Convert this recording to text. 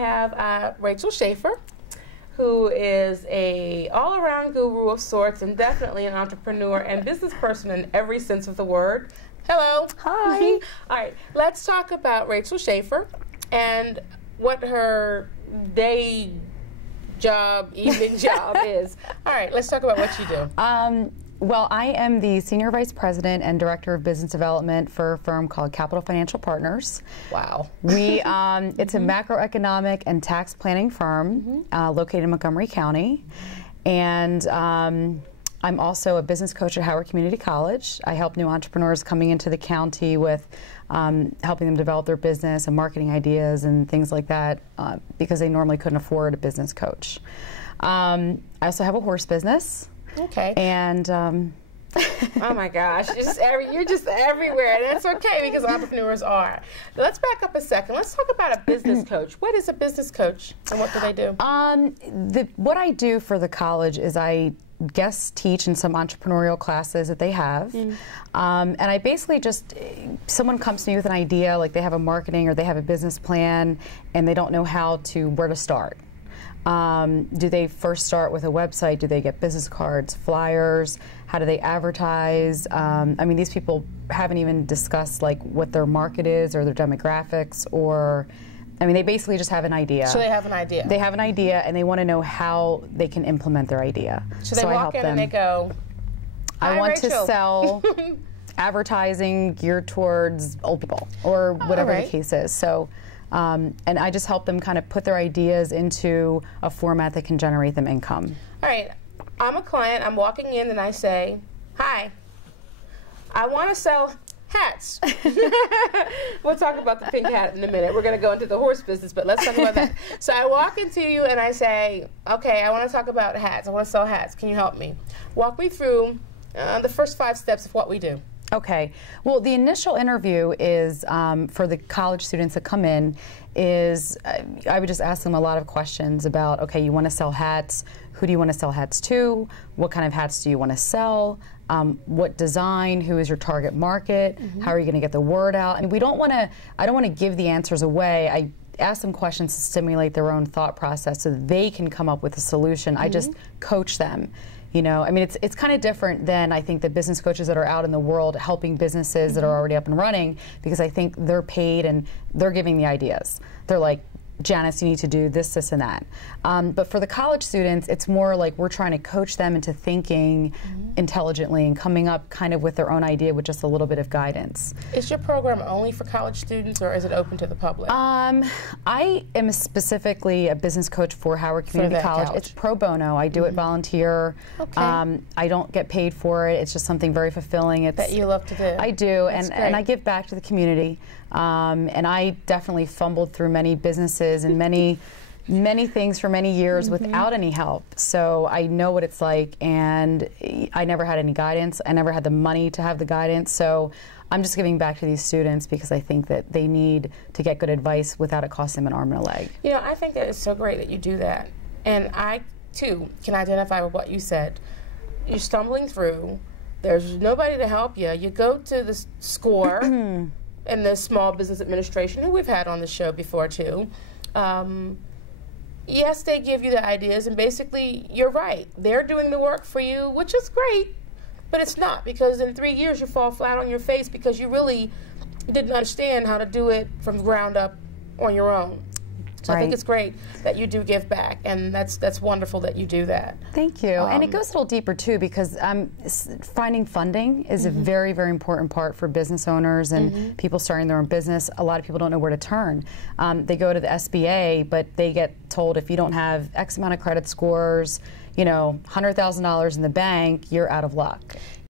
have Rachael Schaffer, who is a all-around guru of sorts and definitely an entrepreneur and business person in every sense of the word. Hello. Hi. All right, let's talk about Rachael Schaffer and what her day job, evening job is. All right, let's talk about what you do. Well, I am the Senior Vice President and Director of Business Development for a firm called Capital Financial Partners. Wow. We, it's a macroeconomic and tax planning firm located in Montgomery County. And I'm also a business coach at Howard Community College. I help new entrepreneurs coming into the county with helping them develop their business and marketing ideas and things like that because they normally couldn't afford a business coach. I also have a horse business. Okay. And oh my gosh, you're just everywhere, and that's okay because entrepreneurs are. Let's back up a second. Let's talk about a business coach. What is a business coach, and what do they do? What I do for the college is I guest teach in some entrepreneurial classes that they have, and I basically just, someone comes to me with an idea, like they have a marketing or they have a business plan, and they don't know where to start. Do they first start with a website? Do they get business cards, flyers? How do they advertise? I mean, these people haven't even discussed like what their market is or their demographics, or, I mean, they basically just have an idea. So they have an idea. They have an idea, and they want to know how they can implement their idea. So they walk in and they go, I want Rachael. to sell advertising geared towards old people, or whatever the case is. So. And I just help them kind of put their ideas into a format that can generate them income. All right, I'm a client, I'm walking in and I say, hi, I want to sell hats. We'll talk about the pink hat in a minute. We're going to go into the horse business, but let's talk about that. So I walk into you and I say, okay, I want to talk about hats. I want to sell hats. Can you help me? Walk me through the first 5 steps of what we do. Okay. Well, the initial interview is, for the college students that come in, is I would just ask them a lot of questions about, okay, you want to sell hats. Who do you want to sell hats to? What kind of hats do you want to sell? What design? Who is your target market? How are you going to get the word out? And I don't want to give the answers away. I ask them questions to stimulate their own thought process so that they can come up with a solution. I just coach them. You know, I mean, it's kind of different than I think the business coaches that are out in the world helping businesses that are already up and running, because I think they're paid and they're giving the ideas. They're like, Janice, you need to do this, this, and that. But for the college students, it's more like we're trying to coach them into thinking intelligently and coming up kind of with their own idea with just a little bit of guidance. Is your program only for college students, or is it open to the public? I am specifically a business coach for Howard Community College. It's pro bono. I do it volunteer. Okay. I don't get paid for it. It's just something very fulfilling. That you love to do. I do, and I give back to the community. And I definitely fumbled through many businesses and many things for many years without any help. So I know what it's like, and I never had any guidance. I never had the money to have the guidance. So I'm just giving back to these students because I think that they need to get good advice without it costing them an arm and a leg. You know, I think that it's so great that you do that. And I, too, can identify with what you said. You're stumbling through. There's nobody to help you. You go to the SCORE and the Small Business Administration, who we've had on the show before, too. Yes, they give you the ideas, and basically, you're right. They're doing the work for you, which is great, but it's not, because in 3 years you fall flat on your face because you really didn't understand how to do it from the ground up on your own. So I think it's great that you do give back, and that's wonderful that you do that. Thank you. And it goes a little deeper too, because finding funding is a very, very important part for business owners and people starting their own business. A lot of people don't know where to turn. They go to the SBA, but they get told if you don't have X amount of credit scores, you know, $100,000 in the bank, you're out of luck.